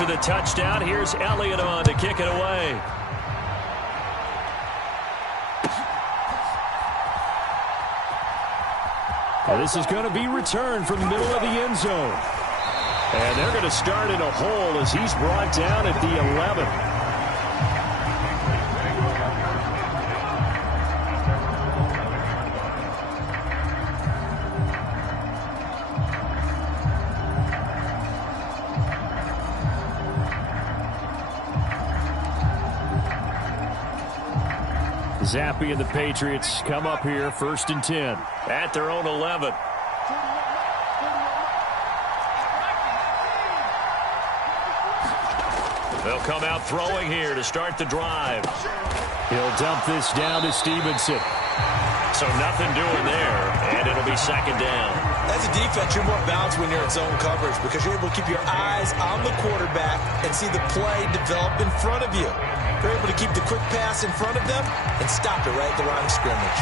After the touchdown, here's Elliott on to kick it away. This is going to be returned from the middle of the end zone. And they're going to start in a hole as he's brought down at the 11. Zappi and the Patriots come up here 1st and 10 at their own 11. They'll come out throwing here to start the drive. He'll dump this down to Stevenson. So nothing doing there, and it'll be 2nd down. As a defense, you're more balanced when you're in zone coverage because you're able to keep your eyes on the quarterback and see the play develop in front of you. You're able to keep the quick pass in front of them and stop it right at the line of scrimmage.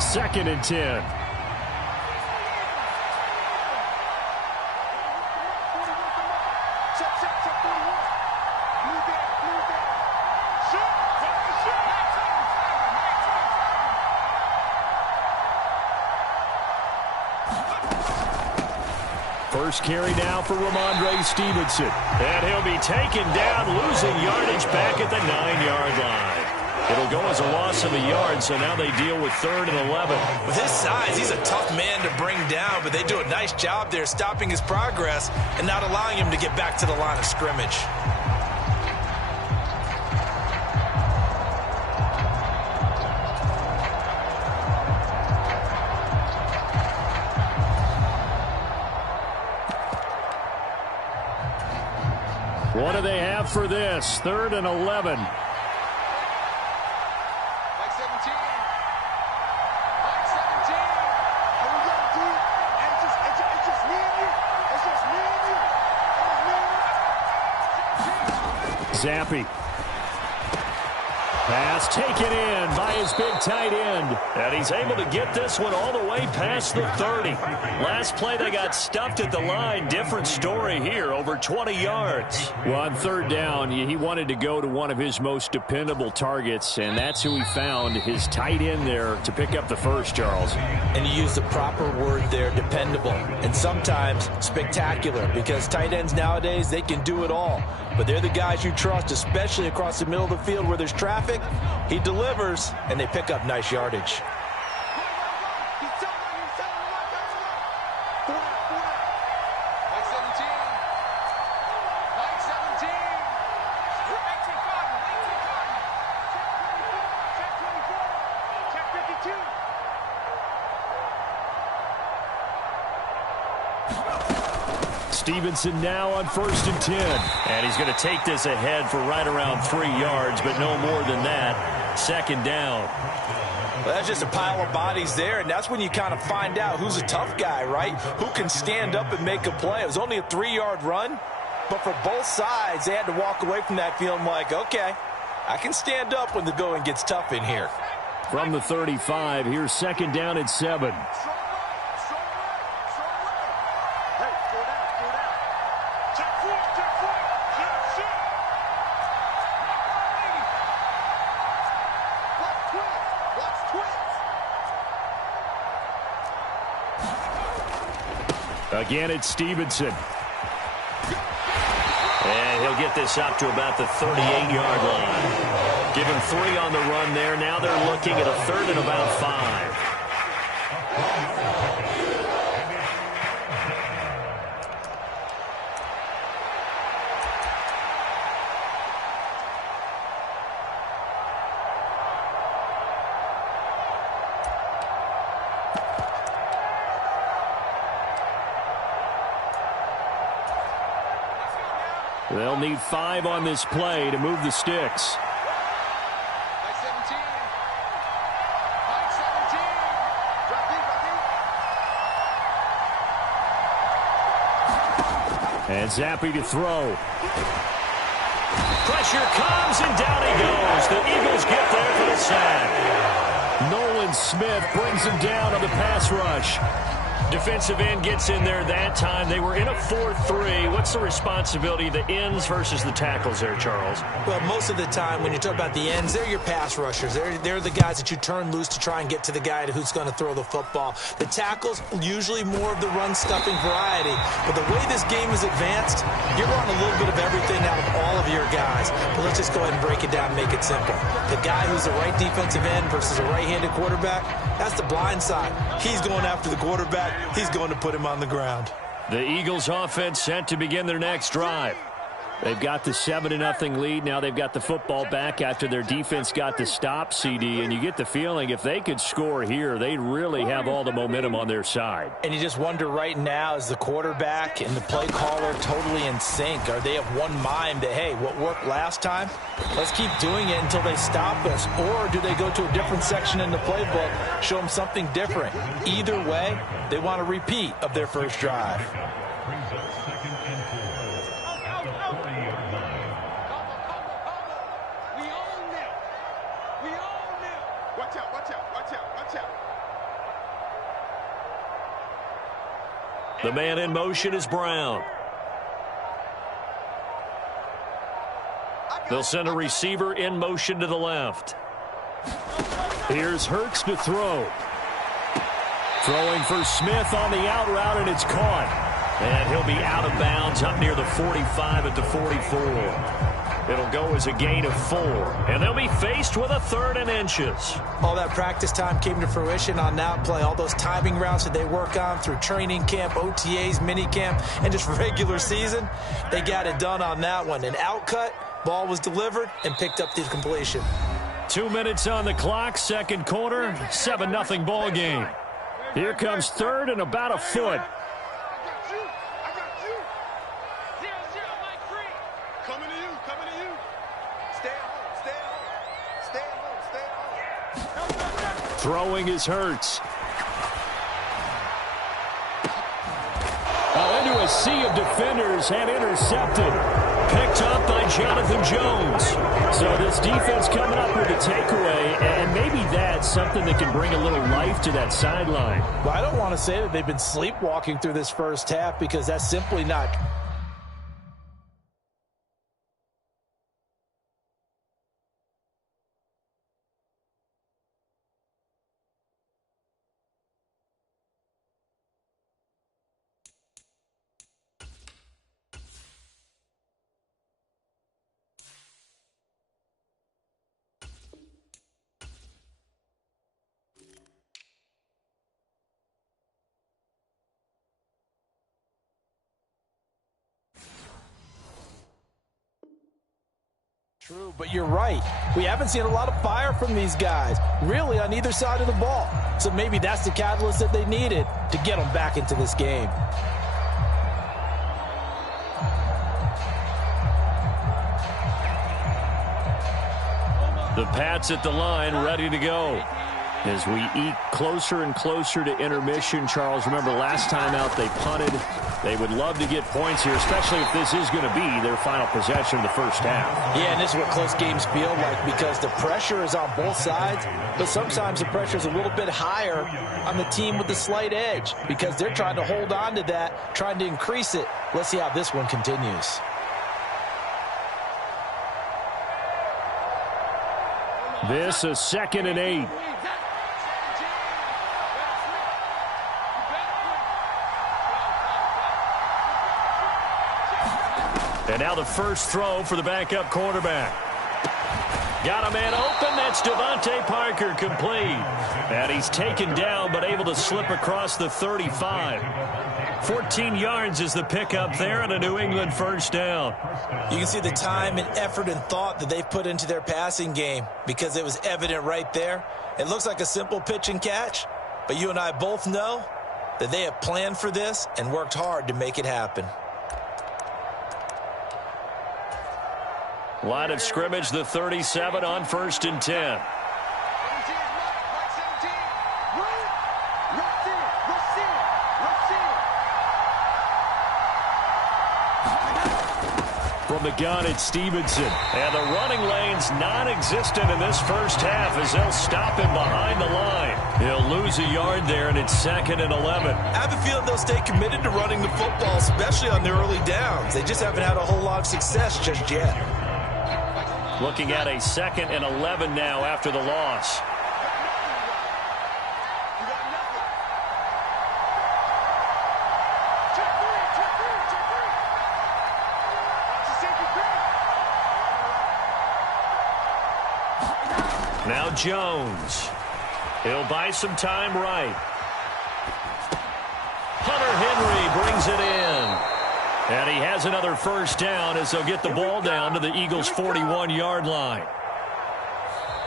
Second and 10. First carry now for Ramondre Stevenson. And he'll be taken down, losing yardage back at the 9-yard line. It'll go as a loss of a yard, so now they deal with 3rd and 11. With his size, he's a tough man to bring down, but they do a nice job there stopping his progress and not allowing him to get back to the line of scrimmage. What do they have for this? 3rd and 11. Zappi. Pass taken in by his big tight end. And he's able to get this one all the way past the 30. Last play they got stuffed at the line. Different story here, over 20 yards. Well, on 3rd down, he wanted to go to one of his most dependable targets, and that's who he found, his tight end there to pick up the first, Charles. And you use the proper word there, dependable, and sometimes spectacular, because tight ends nowadays, they can do it all. But they're the guys you trust, especially across the middle of the field where there's traffic. He delivers, and they pick up nice yardage. Stevenson now on 1st and 10. And he's going to take this ahead for right around 3 yards, but no more than that. 2nd down. Well, that's just a pile of bodies there, and that's when you kind of find out who's a tough guy, right? Who can stand up and make a play. It was only a 3-yard run, but for both sides, they had to walk away from that feeling like, okay, I can stand up when the going gets tough in here. From the 35, here's 2nd down and 7. Again, it's Stevenson. And he'll get this up to about the 38-yard line. Give him 3 on the run there. Now they're looking at a 3rd and about 5. They'll need 5 on this play to move the sticks. And Zappi to throw. Pressure comes, and down he goes. The Eagles get there for the sack. Nolan Smith brings him down on the pass rush. Defensive end gets in there that time. They were in a 4-3. What's the responsibility of the ends versus the tackles there, Charles? Well, most of the time when you talk about the ends, they're your pass rushers. They're the guys that you turn loose to try and get to the guy who's going to throw the football. The tackles, usually more of the run-stuffing variety. But the way this game is advanced, you're running a little bit of everything out of all of your guys. But let's just go ahead and break it down and make it simple. The guy who's the right defensive end versus a right-handed quarterback, that's the blind side. He's going after the quarterback. He's going to put him on the ground. The Eagles offense set to begin their next drive. They've got the 7-0 lead. Now they've got the football back after their defense got the stop, CD. And you get the feeling if they could score here, they'd really have all the momentum on their side. And you just wonder right now, is the quarterback and the play caller totally in sync? Are they of one mind that, hey, what worked last time, let's keep doing it until they stop us? Or do they go to a different section in the playbook, show them something different? Either way, they want a repeat of their first drive. The man in motion is Brown. They'll send a receiver in motion to the left. Here's Hurts to throw. Throwing for Smith on the out route, and it's caught. And he'll be out of bounds up near the 45 at the 44. It'll go as a gain of 4. And they'll be faced with a 3rd and inches. All that practice time came to fruition on that play. All those timing routes that they work on through training camp, OTAs, mini camp, and just regular season, they got it done on that one. An outcut, ball was delivered, and picked up the completion. 2 minutes on the clock, second quarter, 7-0 ball game. Here comes 3rd and about a foot. Throwing is Hurts. Into a sea of defenders and intercepted. Picked up by Jonathan Jones. So this defense coming up with a takeaway, and maybe that's something that can bring a little life to that sideline. Well, I don't want to say that they've been sleepwalking through this first half because that's simply not. True, but you're right. We haven't seen a lot of fire from these guys, really on either side of the ball. So maybe that's the catalyst that they needed to get them back into this game. The Pats at the line, ready to go. As we eke closer and closer to intermission, Charles, remember last time out they punted. They would love to get points here, especially if this is going to be their final possession of the first half. Yeah, and this is what close games feel like because the pressure is on both sides, but sometimes the pressure is a little bit higher on the team with the slight edge because they're trying to hold on to that, trying to increase it. Let's see how this one continues. This is 2nd and 8. And now the first throw for the backup quarterback. Got a man open. That's Devontae Parker, complete. And he's taken down but able to slip across the 35. 14 yards is the pickup there and a New England first down. You can see the time and effort and thought that they've put into their passing game because it was evident right there. It looks like a simple pitch and catch, but you and I both know that they have planned for this and worked hard to make it happen. Line of scrimmage, the 37 on 1st and 10. From the gun, it's Stevenson. And the running lane's non-existent in this first half as they'll stop him behind the line. He'll lose a yard there, and it's 2nd and 11. I have a feeling they'll stay committed to running the football, especially on their early downs. They just haven't had a whole lot of success just yet. Looking at a 2nd and 11 now after the loss. Now Jones. He'll buy some time right. Hunter Henry brings it in. And he has another first down as they'll get the ball down to the Eagles' 41-yard line.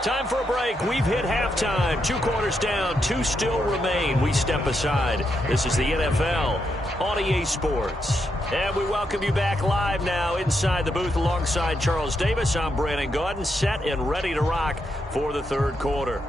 Time for a break. We've hit halftime. 2 quarters down. 2 still remain. We step aside. This is the NFL on EA Sports. And we welcome you back live now inside the booth alongside Charles Davis. I'm Brandon Gaudin, set and ready to rock for the third quarter.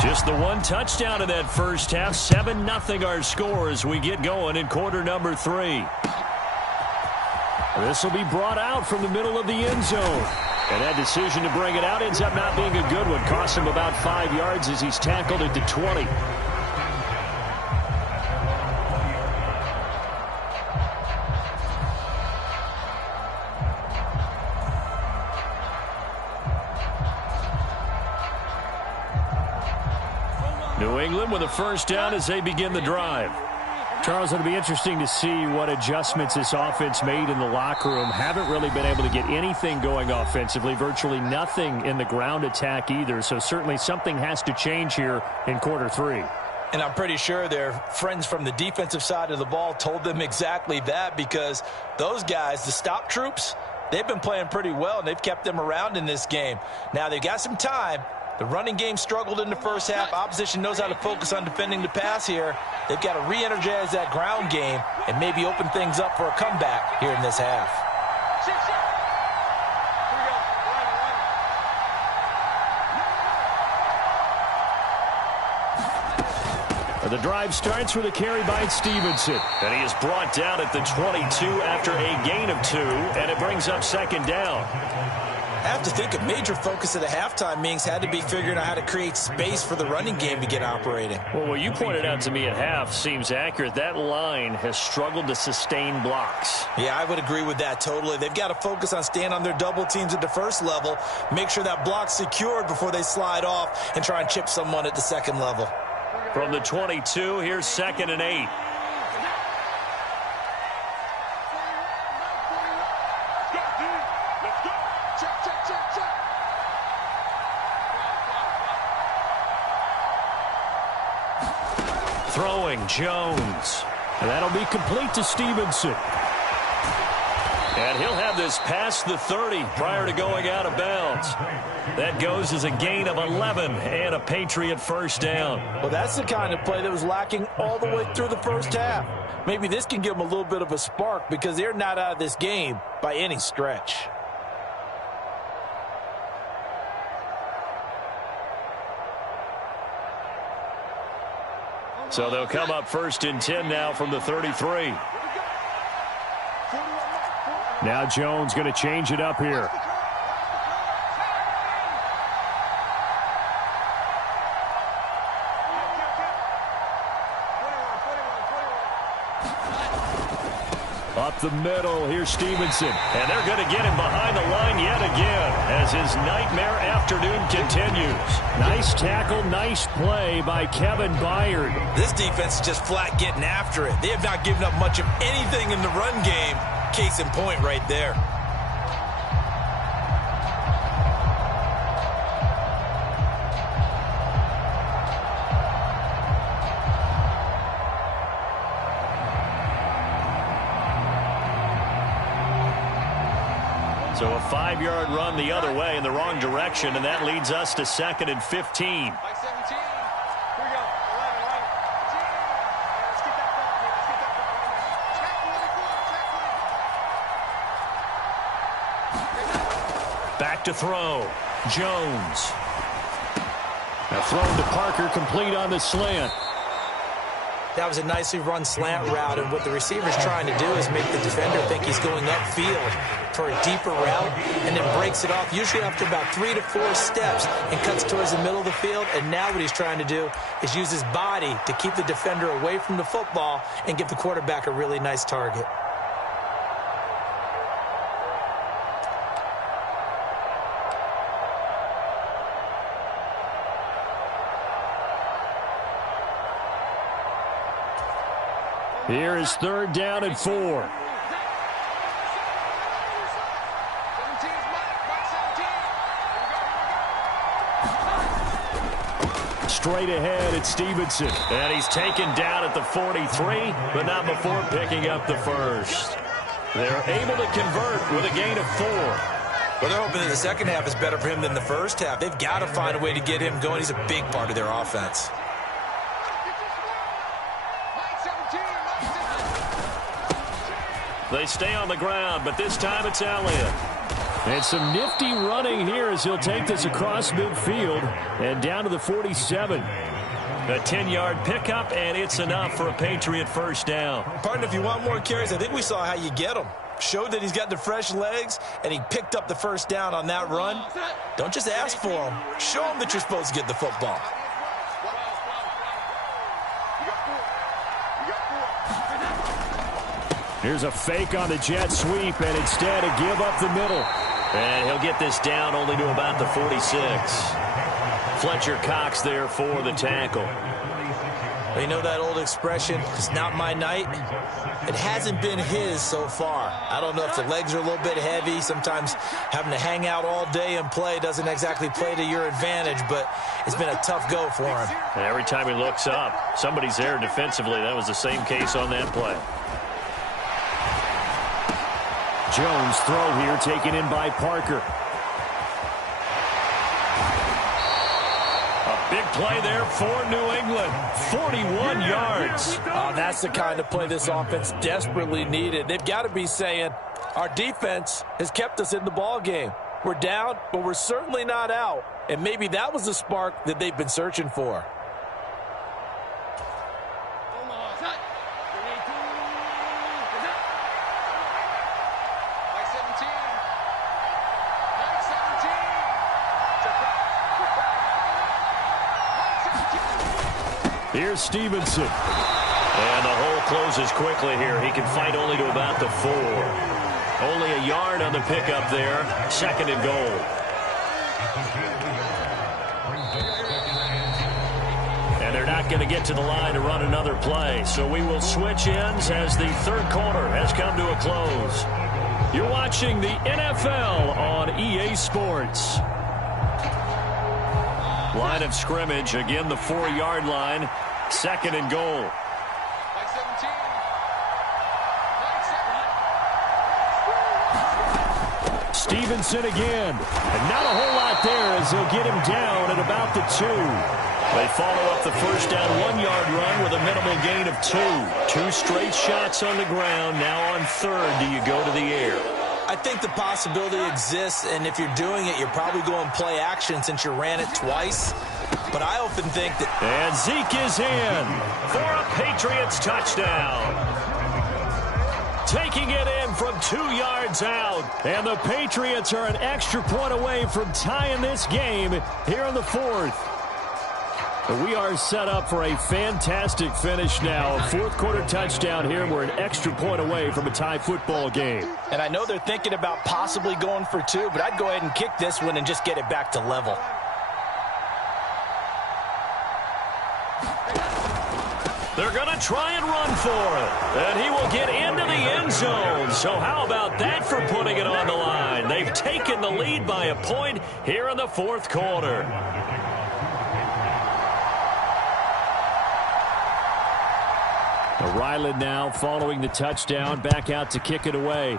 Just the one touchdown in that first half. 7-0 our score as we get going in quarter number 3. This will be brought out from the middle of the end zone. And that decision to bring it out ends up not being a good one. Costs him about 5 yards as he's tackled at the 20. New England with a first down as they begin the drive. Charles, it'll be interesting to see what adjustments this offense made in the locker room. Haven't really been able to get anything going offensively. Virtually nothing in the ground attack either. So certainly something has to change here in quarter 3. And I'm pretty sure their friends from the defensive side of the ball told them exactly that, because those guys, the stop troops, they've been playing pretty well, and they've kept them around in this game. Now, they've got some time. The running game struggled in the first half. Opposition knows how to focus on defending the pass here. They've got to re-energize that ground game and maybe open things up for a comeback here in this half. The drive starts with a carry by Stevenson. And he is brought down at the 22 after a gain of 2, and it brings up 2nd down. I have to think a major focus of the halftime meetings had to be figuring out how to create space for the running game to get operating. Well, what you pointed out to me at half seems accurate. That line has struggled to sustain blocks. Yeah, I would agree with that totally. They've got to focus on staying on their double teams at the first level, make sure that block's secured before they slide off and try and chip someone at the second level. From the 22, here's 2nd and 8. Throwing Jones. And that'll be complete to Stevenson. And he'll have this past the 30 prior to going out of bounds. That goes as a gain of 11 and a Patriot first down. Well, that's the kind of play that was lacking all the way through the first half. Maybe this can give them a little bit of a spark because they're not out of this game by any stretch. So they'll come up 1st and 10 now from the 33. Now Jones going to change it up here. Up the middle, here's Stevenson. And they're going to get him behind the line yet again as his nightmare afternoon continues. Nice tackle, nice play by Kevin Byard. This defense is just flat getting after it. They have not given up much of anything in the run game. Case in point right there. So a 5-yard run the other way in the wrong direction, and that leads us to 2nd and 15. Back to throw. Jones. A throw to Parker, complete on the slant. That was a nicely run slant route, and what the receiver's trying to do is make the defender think he's going upfield for a deeper route, and then breaks it off, usually after about 3 to 4 steps, and cuts towards the middle of the field. And now what he's trying to do is use his body to keep the defender away from the football and give the quarterback a really nice target. Here is 3rd down and 4. Straight ahead, it's Stevenson. And he's taken down at the 43, but not before picking up the first. They're able to convert with a gain of 4. Well, they're hoping that the second half is better for him than the first half. They've got to find a way to get him going. He's a big part of their offense. They stay on the ground, but this time it's Elliott. And some nifty running here as he'll take this across midfield and down to the 47. A 10-yard pickup, and it's enough for a Patriot first down. Partner, if you want more carries, I think we saw how you get them. Showed that he's got the fresh legs, and he picked up the first down on that run. Don't just ask for him. Show him that you're supposed to get the football. Here's a fake on the jet sweep, and instead a give up the middle. And he'll get this down only to about the 46. Fletcher Cox there for the tackle. You know that old expression, it's not my night? It hasn't been his so far. I don't know if the legs are a little bit heavy. Sometimes having to hang out all day and play doesn't exactly play to your advantage, but it's been a tough go for him. And every time he looks up, somebody's there defensively. That was the same case on that play. Jones throw here taken in by Parker. A big play there for New England. 41 yards. That's the kind of play this offense desperately needed. They've got to be saying, our defense has kept us in the ball game. We're down, but we're certainly not out. And maybe that was the spark that they've been searching for. Here's Stevenson. And the hole closes quickly here. He can fight only to about the 4. Only a yard on the pickup there. 2nd and goal. And they're not going to get to the line to run another play. So we will switch ends as the 3rd quarter has come to a close. You're watching the NFL on EA Sports. Line of scrimmage, again the 4-yard line, 2nd and goal. Stevenson again, and not a whole lot there as he'll get him down at about the 2. They follow up the first down 1-yard run with a minimal gain of 2. 2 straight shots on the ground. Now on 3rd, do you go to the air? I think the possibility exists, and if you're doing it, you're probably going play action since you ran it twice. But I often think that... And Zeke is in for a Patriots touchdown. Taking it in from 2 yards out. And the Patriots are an extra point away from tying this game here in the 4th. We are set up for a fantastic finish now. A 4th quarter touchdown here. We're an extra point away from a tie football game. And I know they're thinking about possibly going for 2, but I'd go ahead and kick this one and just get it back to level. They're going to try and run for it. And he will get into the end zone. So how about that for putting it on the line? They've taken the lead by a point here in the 4th quarter. Ryland now following the touchdown, back out to kick it away.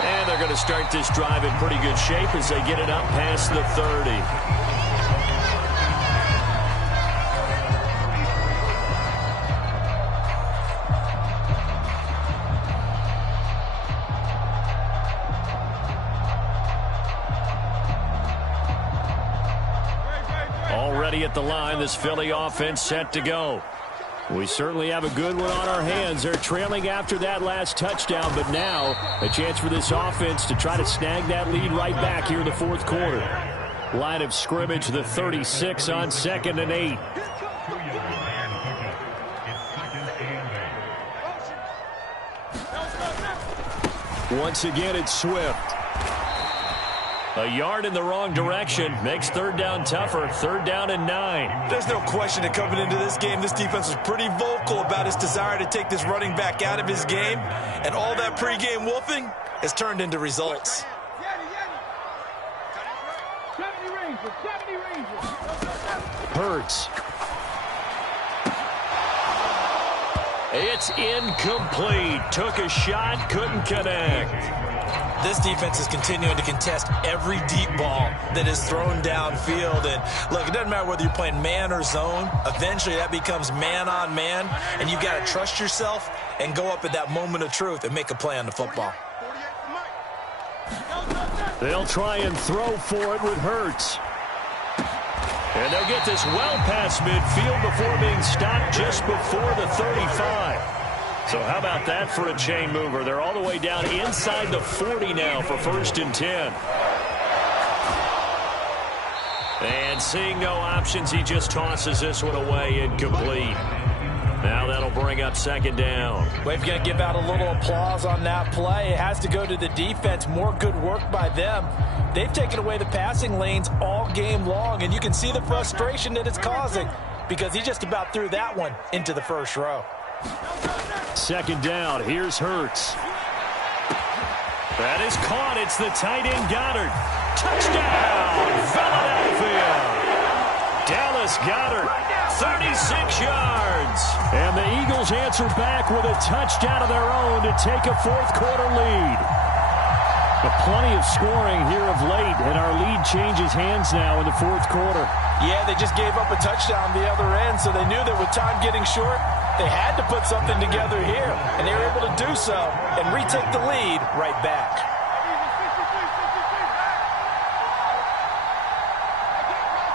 And they're going to start this drive in pretty good shape as they get it up past the 30. ready at the line. This Philly offense set to go. We certainly have a good one on our hands. They're trailing after that last touchdown, but now a chance for this offense to try to snag that lead right back here in the fourth quarter. Line of scrimmage, the 36 on 2nd and 8. Once again, it's Swift. A yard in the wrong direction makes third down tougher. 3rd down and 9. There's no question that coming into this game, this defense was pretty vocal about its desire to take this running back out of his game. And all that pregame wolfing has turned into results. Hurts. It's incomplete. Took a shot, couldn't connect. This defense is continuing to contest every deep ball that is thrown downfield. And look, it doesn't matter whether you're playing man or zone. Eventually that becomes man on man, and you've got to trust yourself and go up at that moment of truth and make a play on the football. They'll try and throw for it with Hurts. And they'll get this well past midfield before being stopped just before the 35. So how about that for a chain mover? They're all the way down inside the 40 now for 1st and 10. And seeing no options, he just tosses this one away, incomplete. Now that'll bring up 2nd down. We've got to give out a little applause on that play. It has to go to the defense. More good work by them. They've taken away the passing lanes all game long, and you can see the frustration that it's causing because he just about threw that one into the first row. 2nd down. Here's Hurts. That is caught. It's the tight end Goddard. Touchdown, Philadelphia. Dallas Goddard, 36 yards. And the Eagles answer back with a touchdown of their own to take a fourth quarter lead. But plenty of scoring here of late, and our lead changes hands now in the fourth quarter. Yeah, they just gave up a touchdown the other end, so they knew that with time getting short, they had to put something together here, and they were able to do so and retake the lead right back.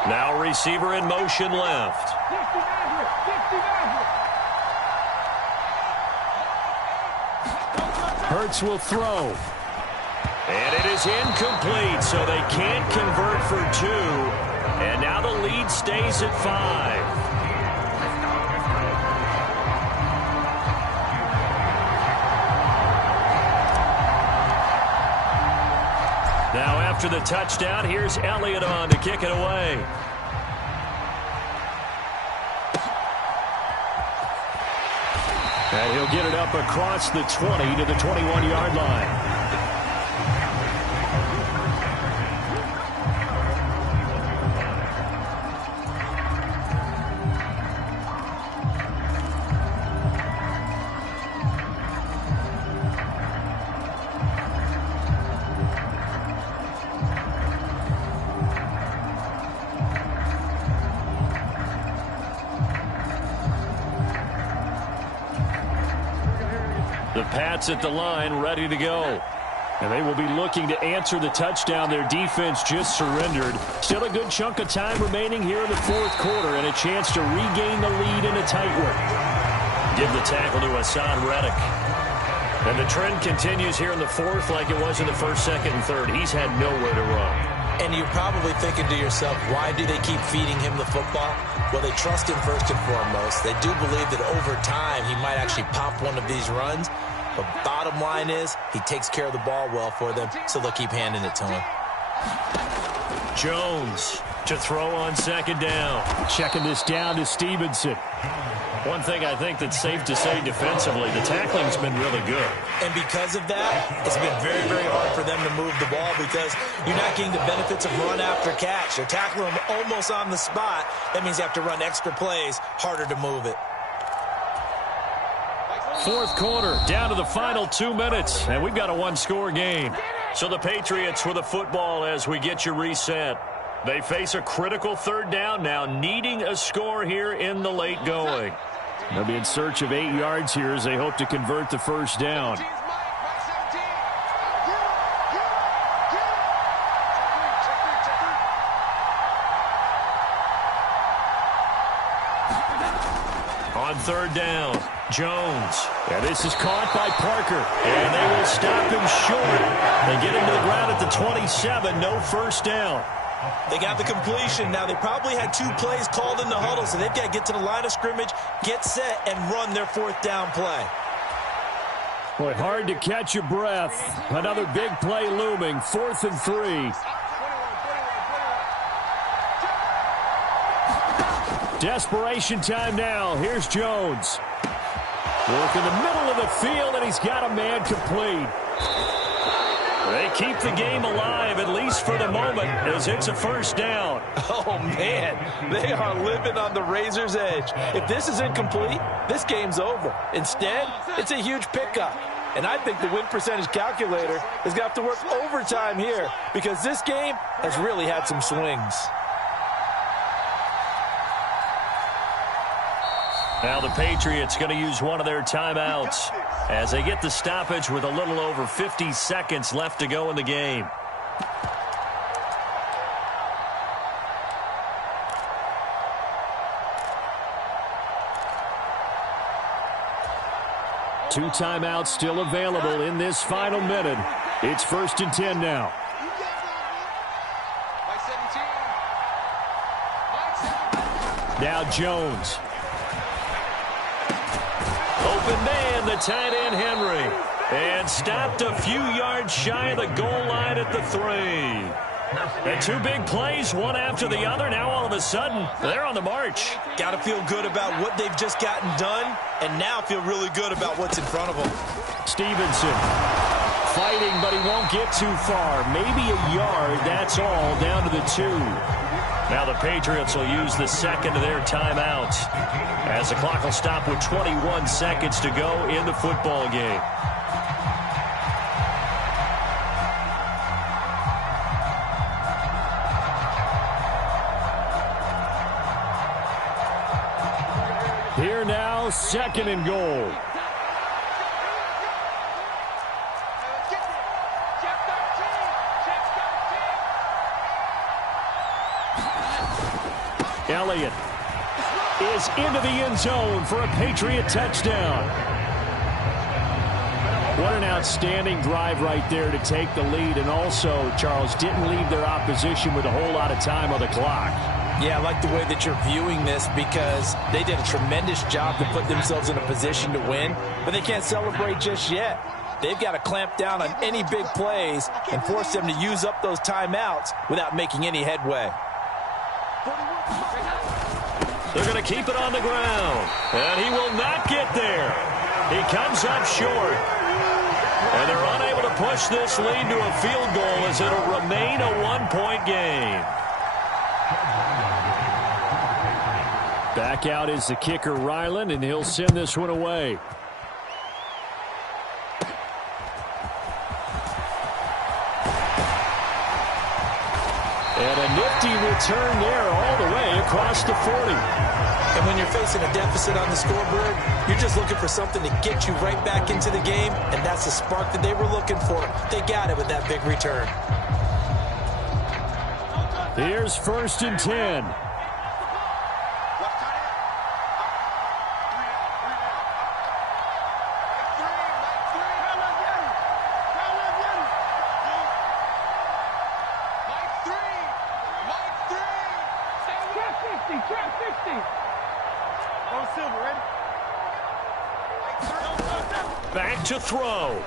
Now receiver in motion left. Hurts will throw. And it is incomplete, so they can't convert for 2. And now the lead stays at 5. Now after the touchdown, here's Elliott on to kick it away. And he'll get it up across the 20 to the 21-yard line. The Pats at the line, ready to go. And they will be looking to answer the touchdown their defense just surrendered. Still a good chunk of time remaining here in the fourth quarter and a chance to regain the lead in a tight one. Give the tackle to Hassan Reddick. And the trend continues here in the fourth like it was in the first, second, and third. He's had nowhere to run. And you're probably thinking to yourself, why do they keep feeding him the football? Well, they trust him first and foremost. They do believe that over time he might actually pop one of these runs. But bottom line is he takes care of the ball well for them, so they'll keep handing it to him. Jones to throw on second down. Checking this down to Stevenson. One thing I think that's safe to say defensively, the tackling's been really good. And because of that, it's been very, very hard for them to move the ball because you're not getting the benefits of run after catch. They're tackling them almost on the spot. That means you have to run extra plays, harder to move it. Fourth quarter, down to the final 2 minutes, and we've got a one-score game. So the Patriots with a football as we get you reset. They face a critical third down now, needing a score here in the late going. They'll be in search of 8 yards here as they hope to convert the first down. on third down. Jones. And this is caught by Parker. And they will stop him short. They get him to the ground at the 27. No first down. They got the completion. Now, they probably had 2 plays called in the huddle, so they've got to get to the line of scrimmage, get set, and run their 4th down play. Boy, hard to catch your breath. Another big play looming. 4th and 3. Desperation time now. Here's Jones. Work in the middle of the field, and he's got a man complete. They keep the game alive, at least for the moment, as it's a first down. Oh, man, they are living on the razor's edge. If this is incomplete, this game's over. Instead, it's a huge pickup. And I think the win percentage calculator is going to have to work overtime here because this game has really had some swings. Now the Patriots going to use one of their timeouts as they get the stoppage with a little over 50 seconds left to go in the game. Two timeouts still available in this final minute. It's 1st and 10 now. Now Jones. Open man, the tight end Henry. And stopped a few yards shy of the goal line at the 3. And 2 big plays, one after the other. Now all of a sudden, they're on the march. Got to feel good about what they've just gotten done, and now feel really good about what's in front of them. Stevenson fighting, but he won't get too far. Maybe a yard, that's all, down to the 2. Now the Patriots will use the second of their timeouts as the clock will stop with 21 seconds to go in the football game. Here now, 2nd and goal. Elliott is into the end zone for a Patriot touchdown. What an outstanding drive right there to take the lead, and also, Charles, didn't leave their opposition with a whole lot of time on the clock. Yeah, I like the way that you're viewing this because they did a tremendous job to put themselves in a position to win, but they can't celebrate just yet. They've got to clamp down on any big plays and force them to use up those timeouts without making any headway. They're going to keep it on the ground, and he will not get there. He comes up short, and they're unable to push this lead to a field goal as it'll remain a 1-point game. Back out is the kicker, Ryland, and he'll send this one away. And a nifty return there all the way across the 40. And when you're facing a deficit on the scoreboard, you're just looking for something to get you right back into the game, and that's the spark that they were looking for. They got it with that big return. Here's 1st and 10. Back to throw.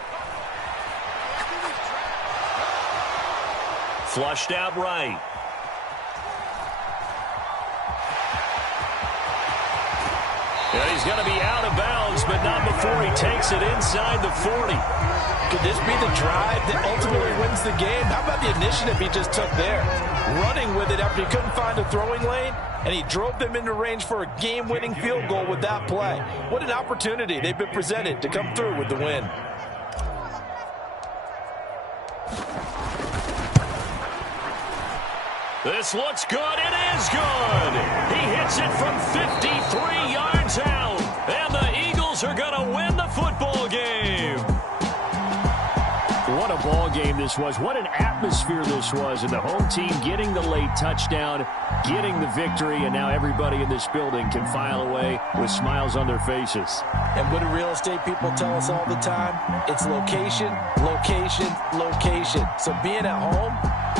Flushed out right. And he's going to be out of bounds, but not before he takes it inside the 40. Could this be the drive that ultimately wins the game? How about the initiative he just took there? Running with it after he couldn't find a throwing lane, and he drove them into range for a game-winning field goal with that play. What an opportunity they've been presented to come through with the win. This looks good. It is good. He hits it from 53 yards out, and the Eagles are going to win the football game. What a ball ball game this was. What an atmosphere this was. And the home team getting the late touchdown, getting the victory, and now everybody in this building can file away with smiles on their faces. And what do real estate people tell us all the time? It's location, location, location. So being at home,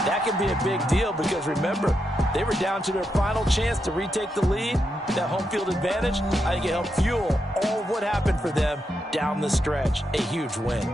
that can be a big deal because remember, they were down to their final chance to retake the lead. That home field advantage, I think it helped fuel all of what happened for them down the stretch. A huge win.